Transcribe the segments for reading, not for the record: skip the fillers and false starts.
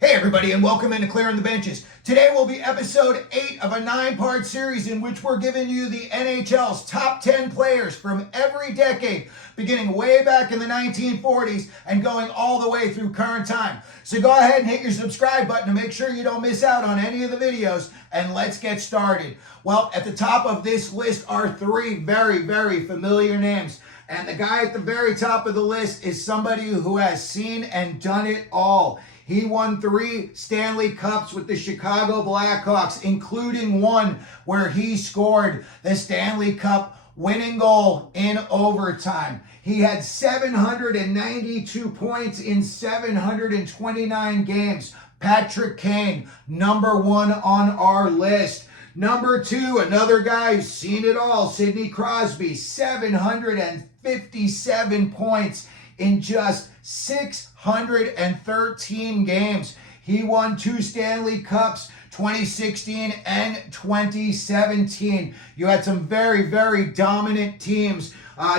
Hey everybody, and welcome into Clearing the Benches. Today will be episode 8 of a 9-part series in which we're giving you the NHL's top 10 players from every decade, beginning way back in the 1940s and going all the way through current time. So go ahead and hit your subscribe button to make sure you don't miss out on any of the videos, and let's get started. Well, at the top of this list are 3 very, very familiar names. And the guy at the very top of the list is somebody who has seen and done it all. He won 3 Stanley Cups with the Chicago Blackhawks, including one where he scored the Stanley Cup winning goal in overtime. He had 792 points in 729 games. Patrick Kane, number 1 on our list. Number 2, another guy who's seen it all, Sidney Crosby, 757 points in just 613 games. He won 2 Stanley Cups, 2016 and 2017. You had some very, very dominant teams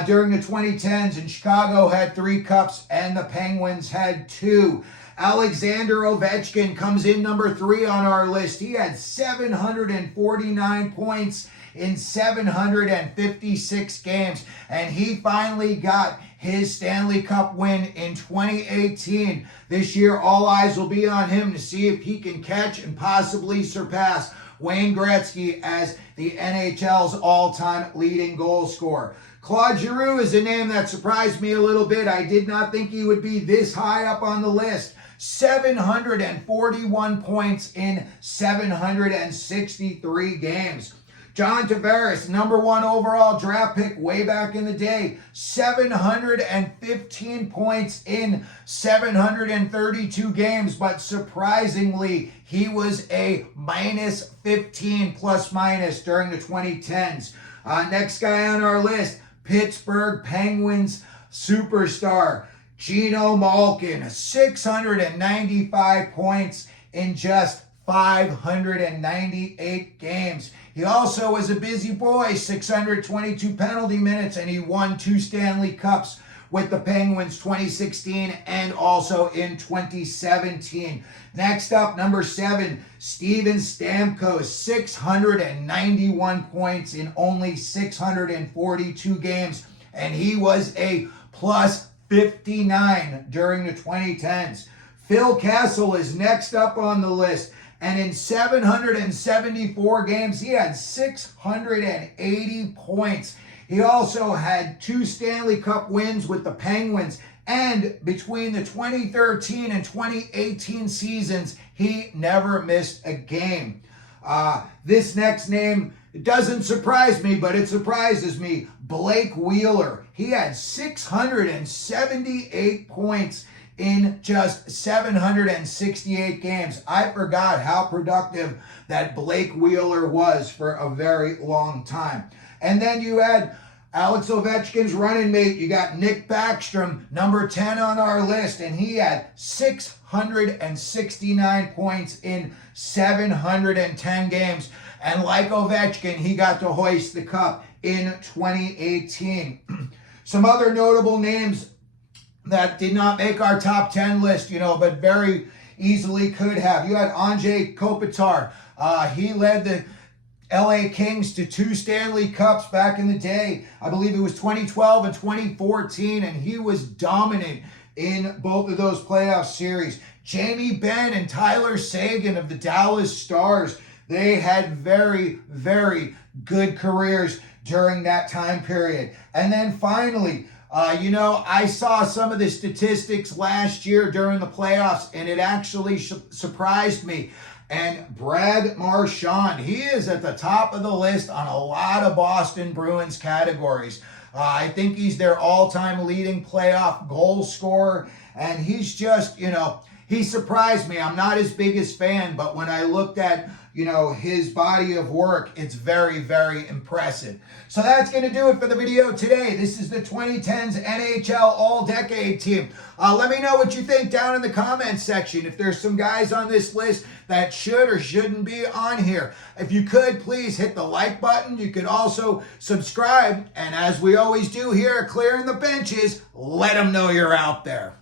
during the 2010s, and Chicago had 3 cups and the Penguins had 2. Alexander Ovechkin comes in number 3 on our list. He had 749 points in 756 games, and he finally got his Stanley Cup win in 2018. This year, all eyes will be on him to see if he can catch and possibly surpass Wayne Gretzky as the NHL's all-time leading goal scorer. Claude Giroux is a name that surprised me a little bit. I did not think he would be this high up on the list. 741 points in 763 games. John Tavares, number 1 overall draft pick way back in the day, 715 points in 732 games, but surprisingly, he was a minus 15 plus minus during the 2010s. Next guy on our list, Pittsburgh Penguins superstar, Geno Malkin, 695 points in just 598 games. He also was a busy boy, 622 penalty minutes, and he won 2 Stanley Cups with the Penguins 2016 and also in 2017. Next up, number 7, Steven Stamkos, 691 points in only 642 games, and he was a plus 59 during the 2010s. Phil Kessel is next up on the list, and in 774 games, he had 680 points. He also had 2 Stanley Cup wins with the Penguins, and between the 2013 and 2018 seasons, he never missed a game. This next name, it doesn't surprise me, but it surprises me. Blake Wheeler. He had 678 points in just 768 games. I forgot how productive that Blake Wheeler was for a very long time. And then you had Alex Ovechkin's running mate. You got Nick Backstrom, number 10 on our list, and he had 669 points in 710 games. And like Ovechkin, he got to hoist the cup in 2018. Some other notable names that did not make our top 10 list, but very easily could have. You had Anze Kopitar. He led the LA Kings to 2 Stanley Cups back in the day. I believe it was 2012 and 2014, and he was dominant in both of those playoff series. Jamie Benn and Tyler Seguin of the Dallas Stars, they had very, very good careers during that time period. And then finally, I saw some of the statistics last year during the playoffs, and it actually surprised me. And Brad Marchand, he is at the top of the list on a lot of Boston Bruins categories. I think he's their all-time leading playoff goal scorer, and he's just, he surprised me. I'm not his biggest fan, but when I looked at, his body of work, it's very, very impressive. So that's going to do it for the video today. This is the 2010s NHL All Decade Team. Let me know what you think down in the comments section. If there's some guys on this list that should or shouldn't be on here. If you could, please hit the like button. You could also subscribe. And as we always do here at Clearing the Benches, let them know you're out there.